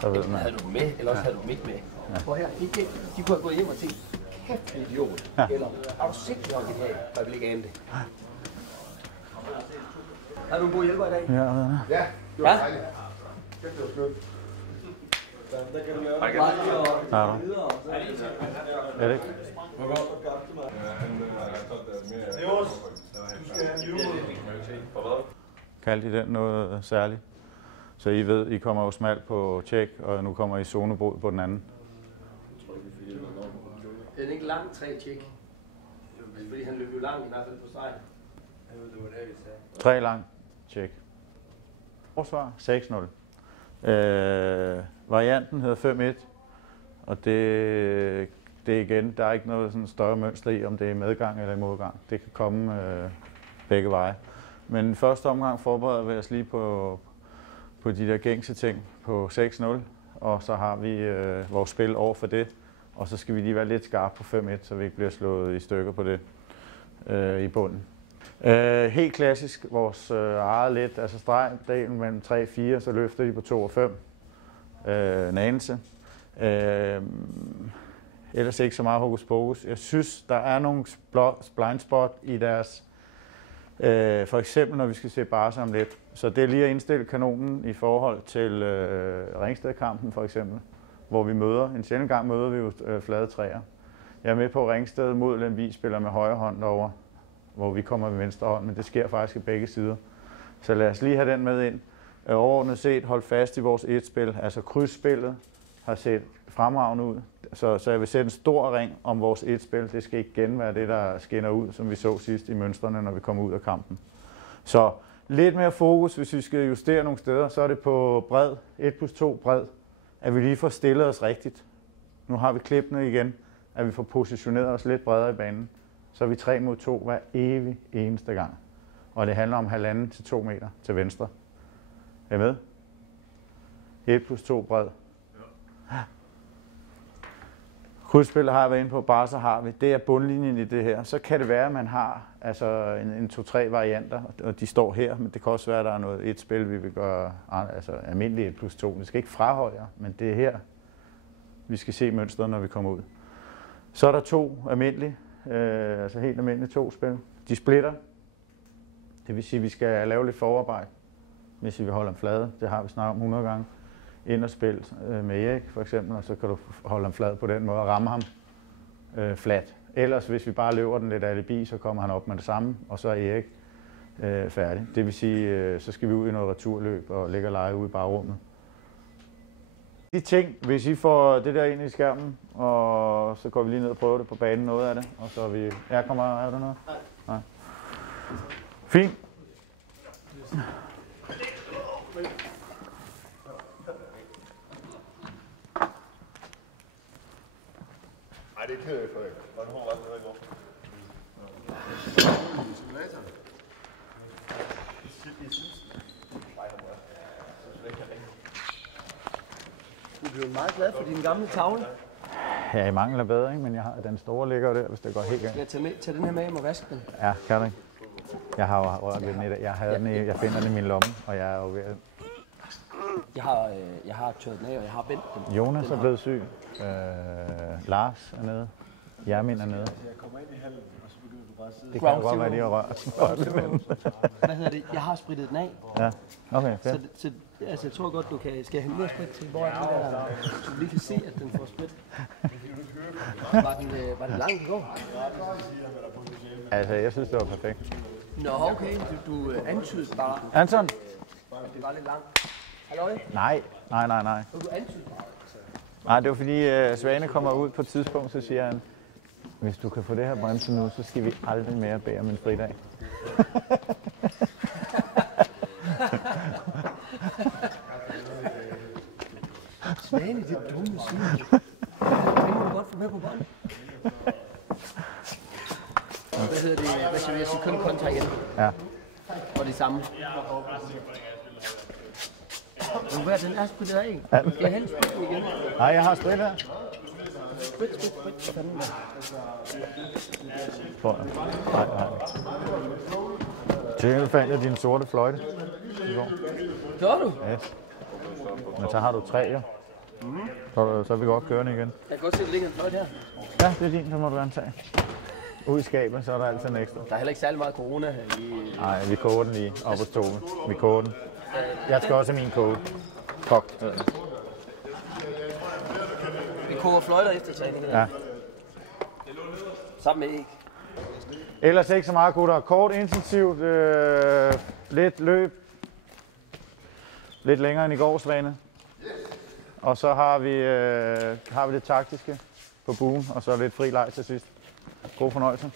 Så ved man. Havde du med, eller også havde du dem ikke med. Prøv her, de kunne have gået hjem og tænkt, kæft idiot. Eller, har du set nok i dag, og jeg vil ikke ane det. Har du en god hjælper i dag? Ja, Ja, det var dejligt. Det var slut. Der kan du lave det. Er det ikke? Kaldte I den noget særligt? Så I ved, I kommer jo smalt på tjek, og nu kommer I zonebrud på den anden. Den er ikke lang 3 tjek. Fordi han løb jo langt i hvert fald på stregen. Det var det, vi sagde. 3 lang tjek. Forsvar 6-0. Varianten hedder 5-1, og det igen, der er ikke noget sådan større mønster i, om det er medgang eller modgang. Det kan komme begge veje. Men første omgang forbereder vi os lige på de der gængse ting på 6-0, og så har vi vores spil over for det, og så skal vi lige være lidt skarpe på 5-1, så vi ikke bliver slået i stykker på det i bunden. Helt klassisk, vores eget lidt, altså stregdelen mellem 3 og 4, så løfter de på 2 og 5. En anelse. Ellers ikke så meget hokus pokus. Jeg synes, der er nogle blind spot i deres, for eksempel når vi skal se Barca om lidt. Så det er lige at indstille kanonen i forhold til Ringsted-kampen for eksempel, hvor vi møder, en sjældent gang møder vi jo flade træer. Jeg er med på Ringsted mod Lemvig spiller med højre hånd derovre, hvor vi kommer med venstre hånd, men det sker faktisk i begge sider. Så lad os lige have den med ind. Overordnet set hold fast i vores et-spil, altså krydsspillet har set fremragende ud. Så jeg vil sætte en stor ring om vores et-spil. Det skal igen være det, der skinner ud, som vi så sidst i mønstrene, når vi kommer ud af kampen. Så lidt mere fokus, hvis vi skal justere nogle steder, så er det på bred, 1+2 bred, at vi lige får stillet os rigtigt. Nu har vi klippene igen, at vi får positioneret os lidt bredere i banen. Så er vi 3 mod 2 hver evig eneste gang. Og det handler om 1,5 til 2 meter til venstre. Er I med? 1+2 bred. Ja. Krydsspil har jeg været inde på, Barca har vi. Det er bundlinjen i det her. Så kan det være, at man har altså en 2-3 varianter, og de står her. Men det kan også være, at der er noget et spil, vi vil gøre altså almindeligt 1+2. Det skal ikke fraholde jer, men det er her, vi skal se mønstret, når vi kommer ud. Så er der 2 almindelige, altså helt almindelige 2 spil. De splitter. Det vil sige, at vi skal lave lidt forarbejde, hvis vi vil holde dem flade. Det har vi snakket om 100 gange. Ind og spil med Erik for eksempel, og så kan du holde ham flad på den måde og ramme ham flat. Ellers, hvis vi bare løber den lidt alibi, så kommer han op med det samme, og så er Erik færdig. Det vil sige, så skal vi ud i noget returløb og ligge og lege ude i bagrummet. De ting, hvis I får det der ind i skærmen, og så går vi lige ned og prøver det på banen, noget af det, og så er vi... Er der noget? Nej. Fint. Nej, det kan jeg ikke for dig. Hvordan har du ret med Du er meget glad for din gamle tavle. Ja, jeg mangler bedre, ikke? Men jeg har, den store ligger der, hvis det går helt galt. Skal jeg tage den her med hjem og vaske den? Ja, kan du ikke? Jeg har jo rørt lidt i dag. Jeg finder den i min lomme, og jeg er jo ved at... Jeg har tørret den af, og jeg har vendt den. Jonas er blevet syg. Lars er nede. Jermin er nede. Jeg kommer ind i hallen, og så begynder du bare at sidde. Det kan jo godt være, de har rørt. Hvad hedder det? Jeg har sprittet den af. Ja, okay, fedt. Så altså, jeg tror godt, du kan... Skal jeg hente mere sprit til? Hvor er den der? Så du lige kan se, at den får sprit. Var den langt i går? Altså, jeg synes, det var perfekt. Nå, okay. Du antydede bare, Anton? at det var lidt langt. Halløj? Nej. Du antydede bare. Nej, det var fordi Svane kommer ud på et tidspunkt, så siger han, hvis du kan få det her bremse nu, så skal vi aldrig mere bære min fridag. Svane, det er dumme syge. Det må du godt få med på bånd. Hvad hedder det? Hvad siger jeg? Kun kontra igen. Ja. Og det samme. Hvad er den er sprittet af? Jeg hælder spritten igen. Nej, jeg har sprit her. Sprit. Hvad fanden Nej. Til gengæld fandt jeg din sorte fløjte. Gør du? Ja. Men så har du 3, jo. Så er vi godt kørende igen. Jeg kan godt se, at der ligger en fløjt her. Ja, det er din, så må du gerne tage. Ud i skabet, så er der altid en ekstra. Der er heller ikke særlig meget corona her i... Nej, vi koger den lige op på stolen. Vi koger den. Jeg skal også have min koge. Kogt. Vi koger fløjter efter træningen. Ja. Sammen med æg. Ellers ikke så meget, gutter. Kort, intensivt, lidt løb. Lidt længere end i går, Svane. Og så har vi det taktiske på buen, og så lidt fri leg til sidst. God fornøjelse.